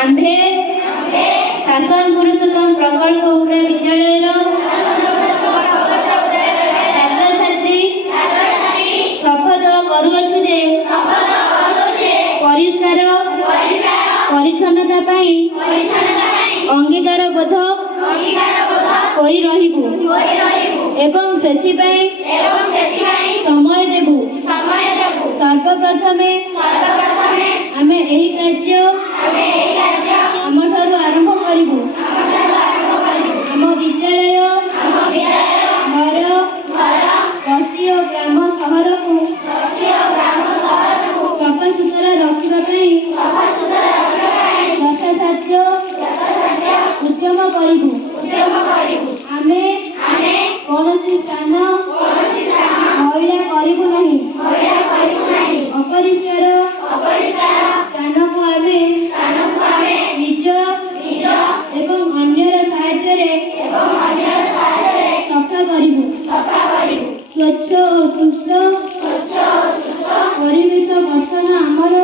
आंभे शासन पुरुषोत्तम प्रकल्प उप्रे विद्यालय छात्र छात्री शपथ करुअछु जे परिष्कार परिच्छन्नता पाई अंगीकार बोध होई रहिबु एवं सेथिपाई समय देबु। सर्वप्रथमे आमे एही कार्य आमठारु आरंभ करिबु। आम विद्यालय घर बस्ती और ग्राम सहर को सफा सुतरा रखिबा यथासाध्य उद्यम करिबु। आमे कौनसी स्थान मैला करिबु नहीं। अपरिष्कार स्थान को आमे निज एवं अन्यर साहाय्य सफा करिबु। स्वच्छ और सुस्थ परिवेश गठन आमर